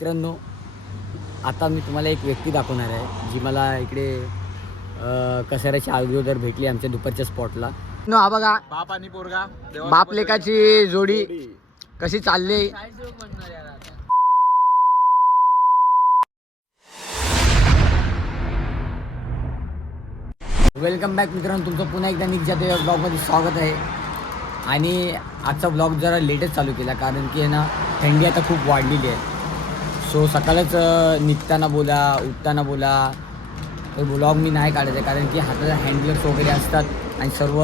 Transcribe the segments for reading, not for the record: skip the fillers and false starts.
मित्रांनो, आता मी तुम्हाला एक व्यक्ती दाखवणार आहे जी मला इकडे कसाऱ्याच्या अगोदर भेटली आमच्या दुपारच्या स्पॉटला. हा बघा, बाप आणि पोरगा बाप लेकाची जोडी कशी चालली. वेलकम बॅक मित्रांनो, तुमचं पुन्हा एकदा निघ जाते ब्लॉगमध्ये स्वागत आहे. आणि आजचा ब्लॉग जरा लेटच चालू केला कारण की आहे ना, थंडी आता खूप वाढलेली आहे. सो सकाळच निघताना बोला, उठताना बोला, तर ब्लॉग मी नाही काढत आहे कारण की हाताला हँडग्लोव्स वगैरे असतात आणि सर्व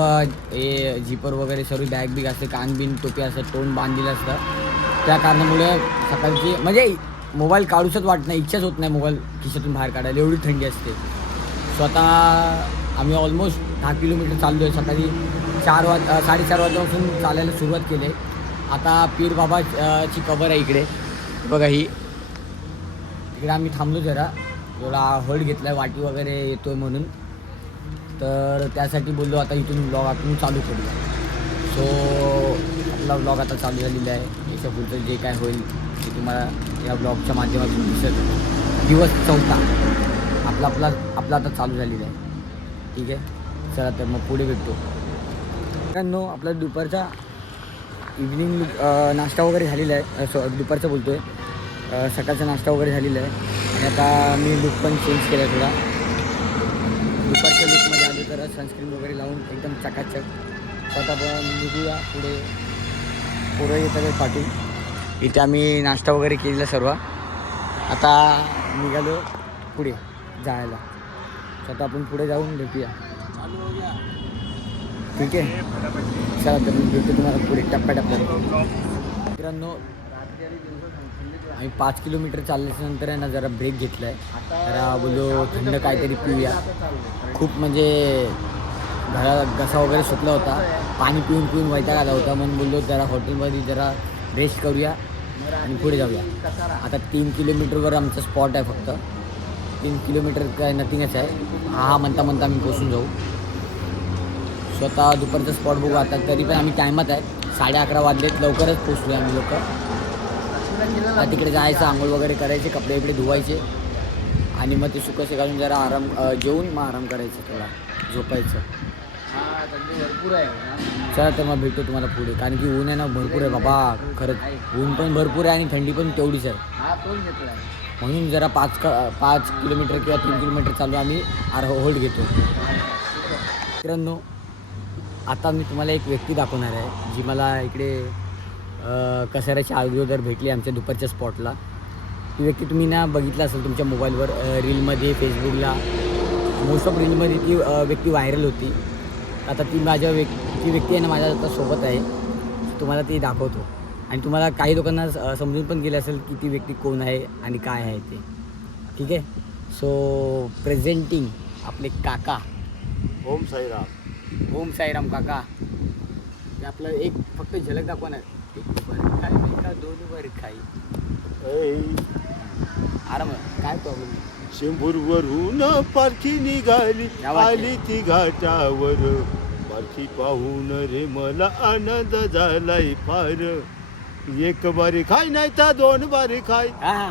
हे झिपर वगैरे सर्व बॅग बिग असते, कान बिन टोपी असतात, तोंड बांधलेलं असतं. त्या कारणामुळे सकाळची म्हणजे मोबाईल काढूच वाटत नाही, इच्छाच होत नाही मोबाईल खिशातून बाहेर काढायला, एवढी थंडी असते. स्वतः आम्ही ऑलमोस्ट 10 किलोमीटर चाललो आहे. सकाळी 4:30 वाजल्यापासून चालायला सुरुवात केली आहे. आता पीर बाबाची कबर आहे इकडे बघा, ही इकडे आम्ही थांबलो जरा होल्ड घेतला आहे, वाटी वगैरे येतो आहे म्हणून, तर त्यासाठी बोललो आता इथून ब्लॉग आपण चालू करूया. सो आपला ब्लॉग आता चालू झालेला आहे. याच्या पुढचं जे काय होईल ते तुम्हाला या ब्लॉगच्या माध्यमातून दिसत. दिवस 4 आपला आता चालू झालेला आहे. ठीक आहे, चला तर मग पुढे भेटतो. मित्रांनो, आपला दुपारचा इव्हिनिंग नाश्ता वगैरे झालेला आहे. दुपारचं बोलतो आहे, सकाळचा नाश्ता वगैरे झालेला आहे. आणि आता मी लुक पण चेंज केला थोडा. दुपारच्या लुकमध्ये आलो तर सनस्क्रीन वगैरे लावून एकदम चकाचक. स्वतः पण निघूया पुढे. पुढे येतात पाठवून. इथे आम्ही नाश्ता वगैरे केलेला सर्व. आता निघालो पुढे जायला. स्वतः आपण पुढे जाऊन भेटूया. ठीक आहे, चला तर मी भेटतो तुम्हाला पुढे टप्प्याटप्प्याने. मित्रांनो, आम्ही 5 किलोमीटर चालल्याच्यानंतर आहे ना जरा ब्रेक घेतला आहे. जरा बोललो थंड काहीतरी पिऊया. खूप म्हणजे घसा वगैरे सुटला होता, पाणी पिऊन पिऊन वैताग आला होता, म्हणून बोललो जरा हॉटेलमध्ये जरा रेस्ट करूया आणि पुढे जाऊया. आता 3 किलोमीटरवर आमचा स्पॉट आहे. फक्त 3 किलोमीटर काय नथिंगच आहे. हा म्हणता म्हणता आम्ही पोचून जाऊ. स्वतः दुपारचा स्पॉट बघू. आता तरी पण आम्ही टायमात आहे, 11:30 वाजलेत, लवकरच पोचलो आम्ही लोक. तिकडे जायचं, आंघोळ वगैरे करायचे, कपडे बिपडे धुवायचे आणि मग ते सुकसे घालून जरा आराम जेवून मग आराम करायचं, थोडा झोपायचं. भरपूर आहे. चला तर मग भेटतो तुम्हाला पुढे, कारण की ऊन आहे ना भरपूर आहे बाबा. खरंच ऊन पण भरपूर आहे आणि थंडी पण तेवढीच आहे. म्हणून जरा 5 किलोमीटर किंवा 3 किलोमीटर चालू आम्ही होल्ड घेतो. मित्रांनो, आता मी तुम्हाला एक व्यक्ती दाखवणार आहे जी मला इकडे कसाऱ्याच्या अगोदर भेटली आमच्या दुपारच्या स्पॉटला. ती व्यक्ती तुम्ही ना बघितलं असेल तुमच्या मोबाईलवर, रीलमध्ये, फेसबुकला, मोस्ट ऑफ रीलमध्ये ती व्यक्ती व्हायरल होती. आता ती व्यक्ती आहे ना माझ्या आता सोबत आहे. तुम्हाला ती दाखवतो आणि तुम्हाला काही लोकांना समजून पण गेलं असेल की ती व्यक्ती कोण आहे आणि काय आहे ते. ठीक आहे, सो प्रेझेंटिंग आपले काका. ओम साईराम. ओम साईराम काका. ते आपलं एक फक्त झलक दाखवणार. 1 बारीक खाई का 2 बारीक खाई. आराम, काय प्रॉब्लेम. शेंबूरवरून पालखी निघाली, आली ती घाटावर. पालखी पाहून रे मला आनंद झालाय फार. 1 बारी खाय नाही तर 2 बारी खाय,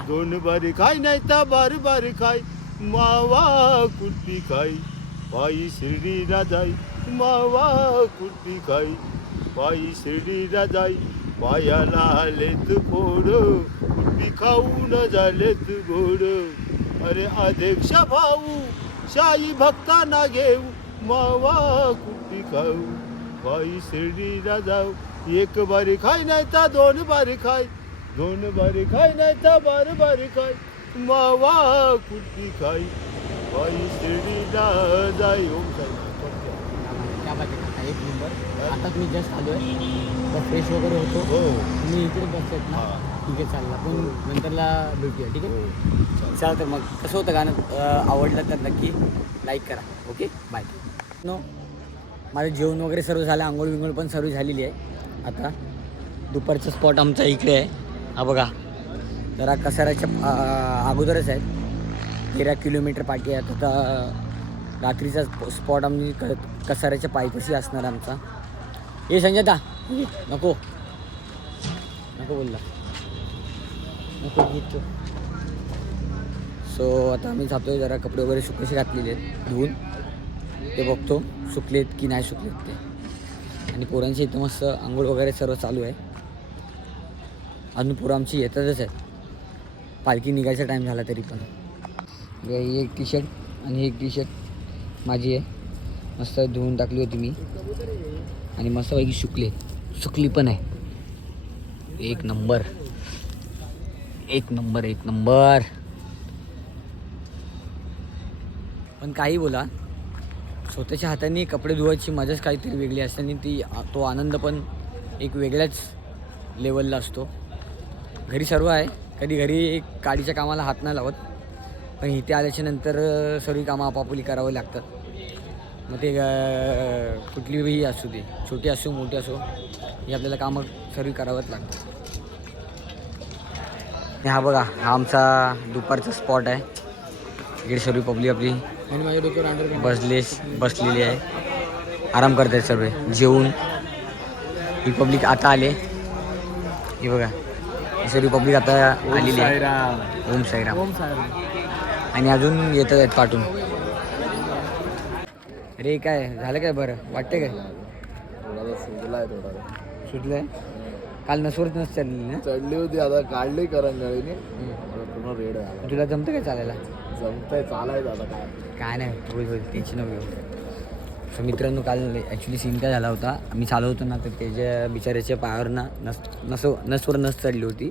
2 बारी खाय नाही तर बारी खाय. मावा कुल्फी खाय, पायी शिर्डीला जाई. मावा कुल्फी खाय, पायी शिर्डीला जाई. पायाला आलेत फोड, कुल्फी खाऊन झालेत गोड. अरे अध्यक्ष भाऊ, शाही भक्तांना घेऊ. मावा कुल्फी खाऊ, पायी शिर्डीला जाऊ. 1 बारी खाय नाही तर 2 बारी खाय, 2 बारी खाय नाही तर बारी खाय. मावा कुल्फी खाय, पायी शिर्डीला जाई. ओम साई. एक नंबर. आता मी जस्ट आलो आहे, तर फ्रेश वगैरे होतो. हो, मी इकडे बसत ना. ठीक आहे, चालला पण नंतरला भेटूया. ठीक आहे, चला तर मग. कसं होतं गाणं, आवडलं तर नक्की लाईक करा. Okay, bye. नो, माझं जेवण वगैरे सर्व झालं, आंघोळ विंघोळ पण सर्व झालेली आहे. आता दुपारचा स्पॉट आमचा इकडे आहे. हा बघा, जरा कसाऱ्याच्या अगोदरच आहे. 13 किलोमीटर पाठी आहे. आता रात्रीचा स्पॉट आम्ही कसाऱ्याच्या पायथ्याशी असणार आमचा. हे संजयता नको नको बोलला, नको घेतो. सो आता आम्ही जातोय, जरा कपडे वगैरे कसे घातलेले आहेत धुवून ते बघतो सुकलेत की नाही सुकलेत ते. आणि पोरांची इथं मस्त आंघोळ वगैरे सर्व चालू आहे. अजून पोरं आमची येतातच आहेत, पालखी निघायचा टाईम झाला तरी पण. ही एक टी शर्ट आणि एक टी शर्ट माझी आहे, मस्त धुवून टाकली होती मी आणि मस्तपैकी सुकली पण आहे. एक नंबर एक नंबर एक नंबर. पण काही बोला, स्वतःच्या हाताने कपडे धुवायची मजाच काहीतरी वेगळी असते आणि तो आनंद पण एक वेगळ्याच लेवलला असतो. घरी सर्व आहे, कधी घरी एक गाडीच्या कामाला हात नाही लावत, पण इथे आल्याच्या नंतर सर्व कामं आपापली करावं लागतात. मग ते कुठलीही असू दे, छोटी असो मोठी असो, ही आपल्याला कामं सर्व करावंच लागतात. हा बघा, हा आमचा दुपारचा स्पॉट आहे. इकडे सर्व पब्लिक आपली आणि माझ्या डोक्यावर बसलेली आहे, आराम करत आहेत सर्व जेवून. ही पब्लिक आता आले, ही बघा ही सर्व पब्लिक आता आलेली आहे. ओम साईराम. आणि अजून येत आहेत पाठून. अरे काय झालं काय, बरं वाटते काय? सुटलंय. काल नसवरच चढली ना? चढली होती, आता काढली करंगळीने, पूर्ण रेड आहे. तुला जमतं काय चालायला? जमतंय, चालायचं आता काय नाही, होईल टेन्शन नको घेऊ. सो मित्रांनो, काल ॲक्च्युली सीन काय झाला होता, आम्ही चालवतो होतो ना, तर त्याच्या बिचाऱ्याच्या पायावर ना नसवर नस चढली होती.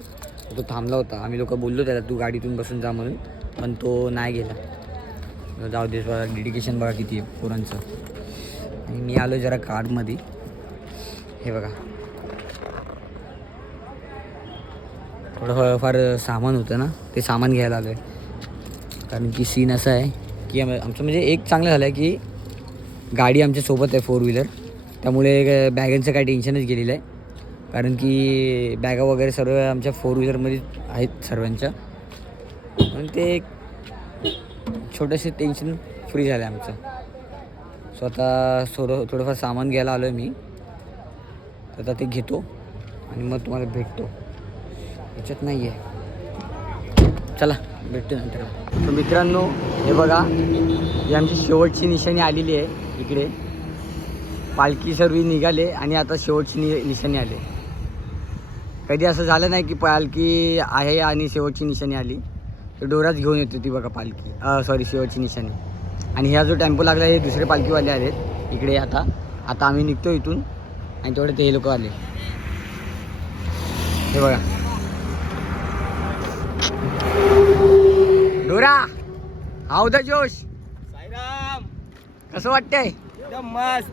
तो थांबला होता. आम्ही लोक बोललो त्याला तू गाडीतून बसून जा म्हणून, पण तो नाही गेला. जाऊ दे, बघा डेडिकेशन बघा किती आहे पोरांचं. आणि मी आलो जरा कार्डमध्ये, हे बघा थोडं फार सामान होतं ना, ते सामान घ्यायला आलो आहे. कारण की सीन असा आहे की आमचं म्हणजे एक चांगलं झालं आहे की गाडी आमच्यासोबत आहे 4 व्हीलर, त्यामुळे बॅगांचं काही टेन्शनच गेलेलं आहे. कारण की बॅगा वगैरे सर्व आमच्या 4 व्हीलरमध्ये आहेत सर्वांच्या, पण ते एक छोटंसं टेन्शन फ्री झालं आहे आमचं. स्वतः थोडंफार सामान घ्यायला आलो आहे मी, तर आता ते घेतो आणि मग तुम्हाला भेटतो. याच्यात नाही आहे, चला भेटतो नंतर. तर मित्रांनो, हे बघा ही आमची शेवटची निशाणी आलेली आहे. इकडे पालखी सर्व निघाले आणि आता शेवटची निशाणी आली. कधी असं झालं नाही की पालखी आहे आणि शेवटची निशाणी आली, तर डोराच घेऊन येते ती बघा पालखी, शेवटची निशाणी. आणि ह्या जो टेम्पो लागला हे दुसरे पालखीवाले आलेत इकडे. आता आम्ही निघतो इथून आणि तेवढे ते हे लोक आले, हे बघा. डोरा हाव द जोश. साईराम, कसं वाटतंय? एकदम मस्त.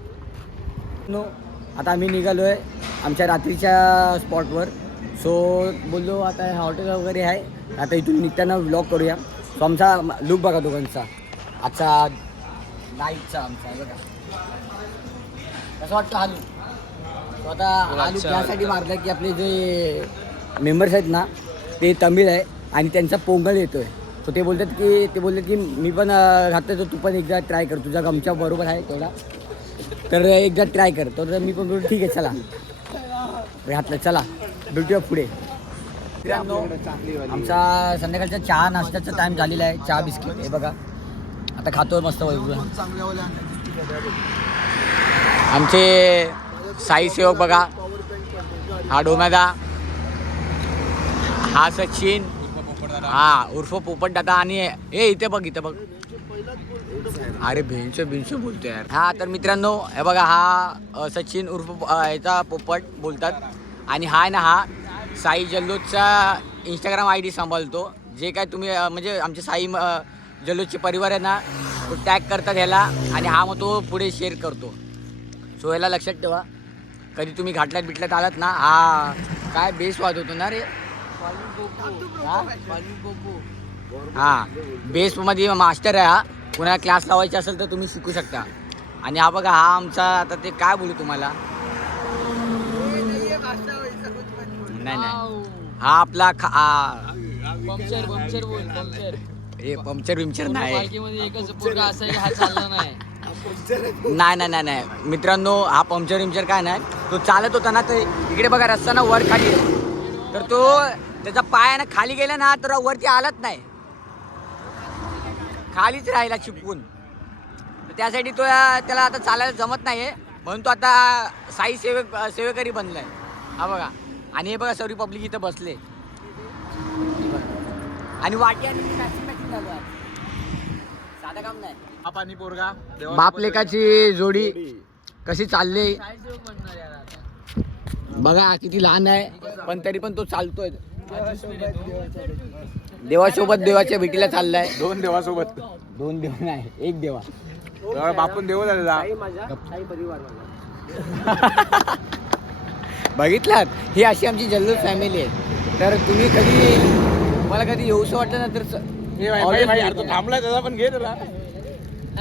नो, आता आम्ही निघालो आहे आमच्या रात्रीच्या स्पॉटवर. सो बोललो आता हॉटेल वगैरे आहे, आता इथून निघताना व्लॉग करूया. सो आमचा लुक बघा दोघांचा आजचा नाईटचा आमचा बघा कसं वाटतं हा लुक. सो आता हा लुक यासाठी मारला की आपले जे मेंबर्स आहेत ना ते तमिळ आहे आणि त्यांचा पोंगल येतो आहे. सो ते बोलतात की मी पण घातलं, तर तू पण एकदा ट्राय कर, तुझा गमच्या बरोबर आहे तेवढा, तर एकदा ट्राय कर. तर मी पण बोलतो ठीक आहे चला घातलं, चला भेटूया पुढे. आमचा संध्याकाळचा चहा नाश्त्याचा टाईम झालेला आहे. चहा बिस्किट हे बघा आता खातोय मस्त. आमचे साई सेवक बघा, हा डोम्यादा, हा सचिन, हा उर्फ पोपट दादा, आणि हे इथे बघ अरे भेंच बोलतोय यार. हा तर मित्रांनो, हे बघा हा सचिन उर्फ याचा पोपट बोलतात. आणि हा ना हा साई जल्लोदचा इंस्टाग्राम ID सांभाळतो. जे काय तुम्ही म्हणजे आमचे साई जल्लोदचे परिवार आहे ना, तो टॅग करतात ह्याला आणि हा मग तो पुढे शेअर करतो. सो ह्याला लक्षात ठेवा, कधी तुम्ही घाटल्यात आलात ना, हा काय बेस वाजवतो ना रे, हा बेसमध्ये मास्टर आहे हा. कुणाला क्लास लावायचे असेल तर तुम्ही शिकू शकता. आणि हा बघा हा आमचा, आता ते काय बोलू तुम्हाला, नाही हा आपला पंक्चर विमचर नाही. नाही मित्रांनो, हा पंक्चर विमचर काय नाही. तो चालत होता ना, तर इकडे बघा रस्ता ना वर खाली आहे, तर तो त्याचा पाय ना खाली गेला ना तर वरती आलाच नाही. खालीच राहिला चिपकून. तर त्यासाठी तो त्याला आता चालायला जमत नाहीये, म्हणून तो आता साई सेवेकरी बनलाय. हा बघा. आणि हे बघा सर्व पब्लिक इथं बसले आणि वाटी आणि मॅचिंग चालू आहे. साधं काम नाही. बाप आणि पोरगा बाप लेकाची जोडी कशी चालली बघा. किती लहान आहे पण तरी पण तो चालतोय. देवासोबत देवाच्या भेटीला चाललाय. 2 देवासोबत. 2 देव नाही, 1 देवा. बापून देव झालेला. बघितलात, ही अशी आमची जल्लोष फॅमिली आहे. तर तुम्ही तुम्हाला कधी येऊसं वाटलं ना तर थांबलाय त्याचा पण घे त्याला.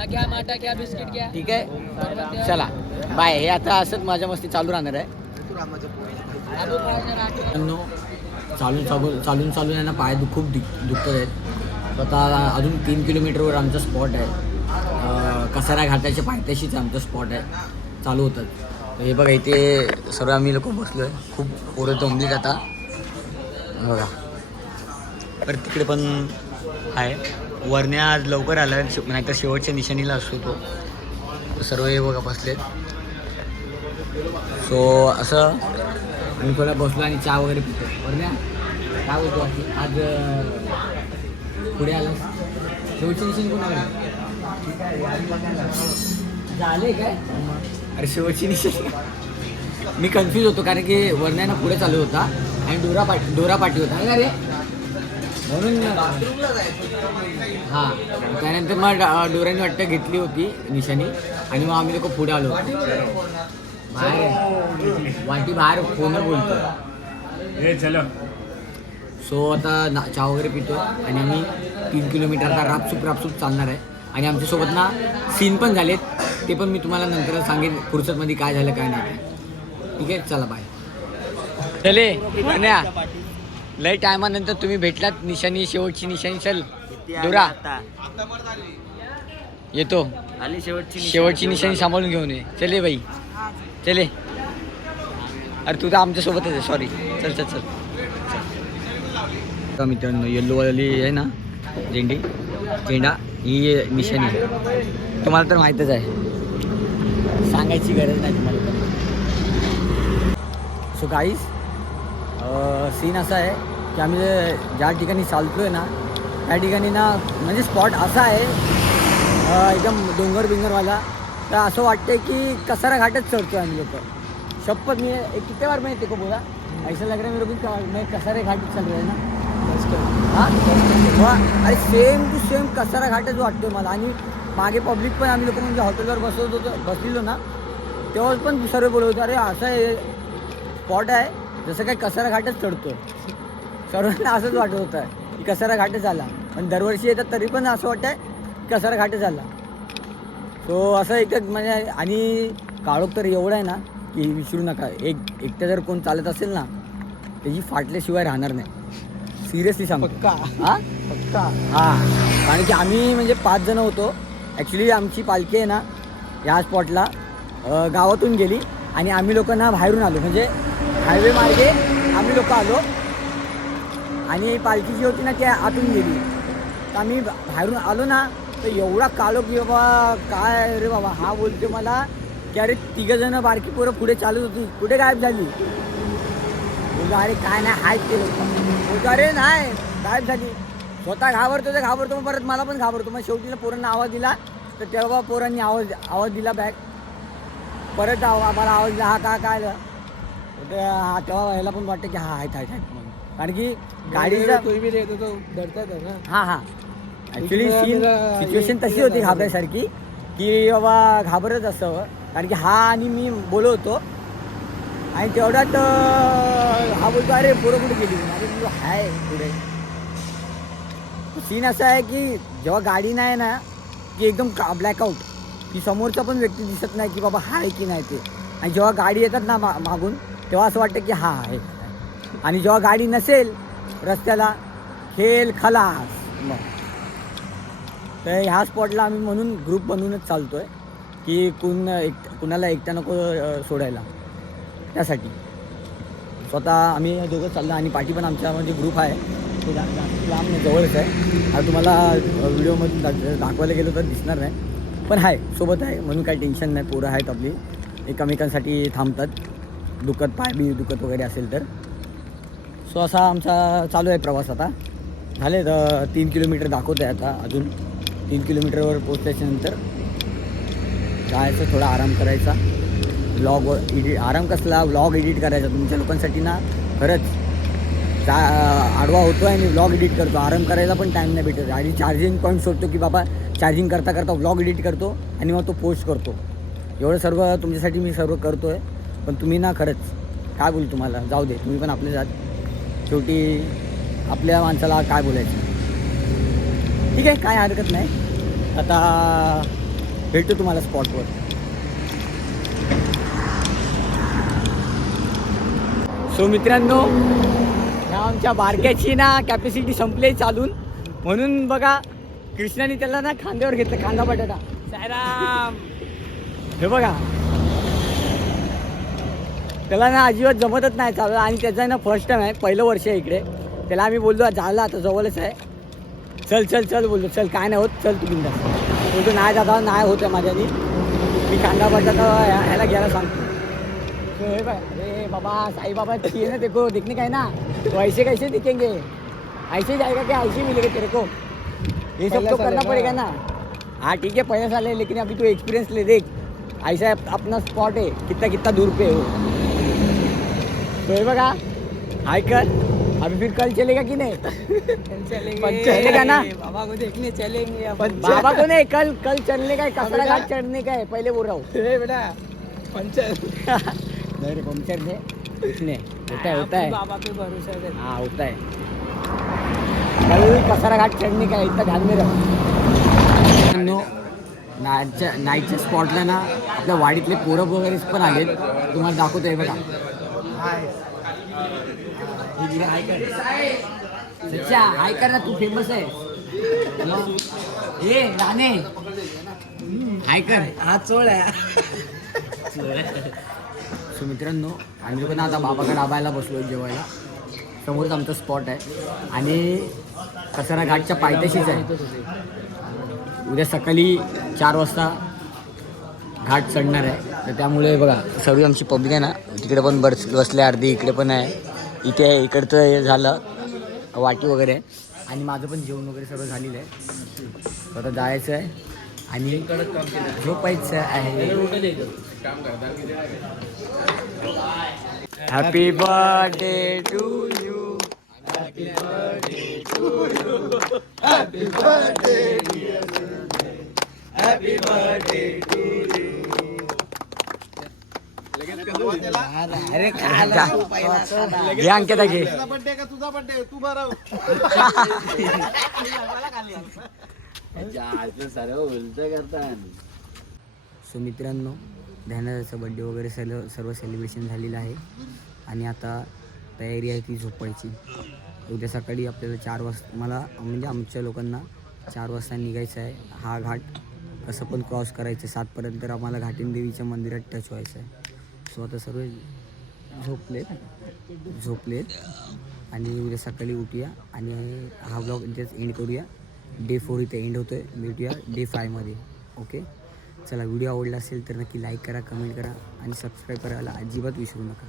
घ्या माटा घ्या बिस्किट घ्या. ठीक आहे चला बाय. हे आता असंच माझ्या मस्ती चालू राहणार आहे. चालून यांना पाय खूप दुखत आहेत. स्वतः अजून 3 किलोमीटरवर आमचा स्पॉट आहे. कसारा घाटाच्या पायथ्याशीच आमचा स्पॉट आहे. चालू होतात. हे बघा इथे सर्व आम्ही लोक बसलो आहे. खूप पोरं जमलीत आता बघा. तर तिकडे पण आहे. वरण्या आज लवकर आला नाहीतर शेवटच्या निशाणीला असतो तो. सर्व हे बघा बसलेत. सो असं मी थोडा बसलो आणि चहा वगैरे पितो. वरण्या काय बोलतो आज पुढे आलं शेवटची निशाणी कोणाला झाले काय? अरे शेवटची निशाणी मी कन्फ्यूज होतो कारण की वरण्यानं पुढे चालू होता आणि डोरा पाठी होता का रे, म्हणून हां. त्यानंतर मग डोऱ्याने वाटतं घेतली होती निशाणी आणि मग आम्ही लोक पुढे आलो. बाहेर वाटी बाहेर फोनवर बोलतो. सो आता चहा वगैरे पितो आणि आम्ही 3 किलोमीटरचा रापसूप चालणार आहे. आणि आमच्यासोबत ना सीन पण झालेत, ते पण मी तुम्हाला नंतर सांगेन फुर्सतमध्ये काय झालं काय नाही. ठीक आहे चला बाय. चले वरण्या, लय टायमानंतर तुम्ही भेटलात. निशाणी शेवटची निशाणी. चल दोरा येतो. शेवटची निशाणी सांभाळून घेऊन ये. चले बाई चले. अरे तू तर आमच्यासोबतच आहे. सॉरी. चल चल चल. मित्रांनो येल्लोवाली आहे ना झेंडा ही निशाणी आहे. तुम्हाला तर माहीतच आहे, सांगायची गरज नाही तुम्हाला. सो गाईज सीन असा आहे की आम्ही ज्या ठिकाणी चालतो आहे ना त्या ठिकाणी ना म्हणजे स्पॉट असा आहे एकदम डोंगरवाला. तर असं वाटतं की कसारा घाटच चढतो आम्ही लोक. शपथ मी किती बार मैं तेको बोला ऐसा लग रहा है मेरे को मैं कसारा घाटच चल रहा है ना. हां अरे सेम टू सेम कसारा घाटच वाटतोय मला. आणि मागे पब्लिक पण आम्ही लोक म्हणजे हॉटेलवर बसलेलो ना तेव्हा पण सर्व बोलत होते अरे असं आहे स्पॉट आहे जसं काय कसारा घाटच चढतो. सर्वांना असंच वाटत होतं की कसारा घाटच आला. पण दरवर्षी येतात तरी पण असं वाटतं की कसारा घाटच आला. सो असं एक म्हणजे आणि काळोख तर एवढा आहे ना की विचारू नका. एकटं जर कोण चालत असेल ना त्याची फाटल्याशिवाय राहणार नाही. सिरियसली सांगतो. हां पक्का. हां कारण की आम्ही म्हणजे 5 जण होतो. ॲक्च्युली आमची पालखी आहे ना ह्या स्पॉटला गावातून गेली आणि आम्ही लोक ना बाहेरून आलो म्हणजे हायवे मार्गे आम्ही लोक आलो आणि पालखी जी होती ना ती आतून गेली. तर आम्ही बाहेरून आलो ना तर एवढा कालो की बाबा काय रे बाबा. हा बोलतो मला की अरे 3 जणं बारकी पोरं पुढे चालत होती कुठे गायब झाली. बोलतो अरे काय नाही आहेत ते लोक. बोलतो अरे नाही गायब झाली. स्वतः घाबरतो मग परत मला पण घाबरतो. मग शेवटीला पोरांना आवाज दिला तर तेव्हा पोरांनी आवाज दिला बॅक. परत आम्हाला आवाज दिला हा काय हा तेव्हा ह्याला पण वाटतं की हा आहेत म्हणून. कारण की गाडीचा हां ॲक्च्युली सिच्युएशन तशी होती घाबरायसारखी की बाबा घाबरत असावं. कारण की हा आणि मी बोलत होतो आणि तेवढ्यात हा बोलतो अरे पोरं कुठे गेली. अरे बोलतो हाय पुढे. सीन असा आहे की जेव्हा गाडी नाही ना की एकदम ब्लॅकआउट की समोरचा पण व्यक्ती दिसत नाही की बाबा हाय की नाही ते. आणि जेव्हा गाडी येतात ना मागून तेव्हा असं वाटतं की हा आहे. आणि जेव्हा गाडी नसेल रस्त्याला खेळ खलास. मग तर ह्या स्पॉटला आम्ही म्हणून ग्रुप बनवूनच चालतो आहे की कुणाला एकट्या नको सोडायला. त्यासाठी स्वतः आम्ही दोघं चाललो आणि पाठी पण आमच्या म्हणजे ग्रुप आहे ते जास्त लांब नाही, जवळच आहे. आता तुम्हाला व्हिडिओमधून दाखवायला गेलो तर दिसणार नाही, पण आहे सोबत आहे म्हणून काही टेन्शन नाही. पोरं आहेत आपली, एकमेकांसाठी थांबतात, पाय बी दुखत वगैरे असेल तर. सो असा आमचा चालू आहे प्रवास. आता झाले 3 किलोमीटर दाखवत आहे. आता अजून 3 किलोमीटरवर पोचल्याच्यानंतर जायचं, थोडा आराम करायचा. आराम कसला, व्लॉग एडिट करायचा तुमच्या लोकांसाठी ना. खरंच आडवा होतो आहे आणि व्लॉग एडिट करतो. आराम करायला पण टाईम नाही भेटत. आणि चार्जिंग पॉईंट शोधतो की बाबा चार्जिंग करता करता व्लॉग एडिट करतो आणि मग तो पोस्ट करतो. एवढं सर्व तुमच्यासाठी मी सर्व करतो आहे. पण तुम्ही ना खरंच काय बोलू तुम्हाला, जाऊ दे, तुम्ही पण आपले जात. शेवटी आपल्या माणसाला काय बोलायचं. ठीक आहे, काय हरकत नाही. आता भेटतो तुम्हाला स्पॉटवर. सो मित्रांनो, ह्या आमच्या बारक्याची ना कॅपॅसिटी संपली चालून, म्हणून बघा कृष्णाने त्याला ना खांद्यावर घेतलं, कांदा बटाटा. सायराम, हे बघा त्याला ना अजिबात जमतच नाही चालू. आणि त्याचा ना फर्स्ट टाईम आहे, पहिलं वर्ष आहे इकडे. त्याला आम्ही बोललो झालं आता जवळच आहे, चल चल चल बोललो, चल काय नाही होत, चल तू बिंदास. बोलतो नाही दादा नाही होत आहे माझ्यानी, मी कांदा बटाटा ह्याला घ्यायला सांगतो. हे बघ, अरे बाबा साई बाबा चाहिए ना देखो, देखने का है ना, तो ऐसे कैसे दिखेंगे, ऐसे जाएगा क्या, ऐसे मिलेगा तेरे को, ये सब तो करना पड़ेगा ना. हाँ ठीक है, पहले साल है, लेकिन अभी तो एक्सपीरियंस ले, देख ऐसा अपना स्पॉट है, कितना कितना दूर पे हो. तो ये बघा, हाय कर. अभी फिर कल चलेगा कि नहीं, चलेगा ना, बाबा को देखने चलेंगे. बाबा को नहीं, कल चलने का है, कसरा घाट चढ़ने का है, पहले बोल रहा हूँ. बेटा पंचर नहीं रे, पंचर दे इसने, होता है बाबा पे भरोसा है. हाँ होता है, कल कसरा घाट चढ़ने का है, इतना ध्यान में रखो. नाईटच्या स्पॉटला ना आपल्या वाडीतले पोरं वगैरे पण आले, तुम्हाला दाखवतो आहे बघा. सच्चा हाय कर ना, तू फेमस आहे. ये राणे हाय कर, हा चोळ आहे. सो मित्रांनो, आम्ही पण आता बाबाकडे डाबायला बसलो जेवायला. समोरच आमचा स्पॉट आहे आणि कसारा घाटच्या पायथ्याशीच आहे. उद्या सकाळी 4 वाजता घाट चढणार आहे, तर त्यामुळे बघा सर्व आमची पब्लिक आहे ना, तिकडे पण बसले, अर्धी इकडे पण आहे, इथे आहे. इकडचं हे झालं वाटी वगैरे, आणि माझं पण जेवण वगैरे सर्व झालेलं आहे. आता जायचं आहे आणि झोपायचं आहे. Happy birthday to you, happy birthday to you, happy birthday happy birthday to you. अरे घे अंकित घे. तुझा बर्थडे तू बरं. सो मित्रांनो, ध्यानाचा बड्डे वगैरे सर्व सेलिब्रेशन झालेलं आहे आणि आता तयारी आहे ती झोपायची. उद्या सकाळी आपल्याला 4 वाजता, मला म्हणजे आमच्या लोकांना 4 वाजता निघायचं आहे. हा घाट कसं पण क्रॉस करायचं, 7पर्यंत आम्हाला घाटीन देवीच्या मंदिरात टच व्हायचं आहे. सो आता सर्व झोपलेत आणि उद्या सकाळी उठूया आणि हा ब्लॉग इथेच एंड करूया. डे 4 इथे एंड होतो आहे, भेटूया डे 5मध्ये. ओके, चला व्हिडिओ आवडला असेल तर नक्की लाईक करा, कमेंट करा आणि सबस्क्राईब करायला अजिबात विसरू नका.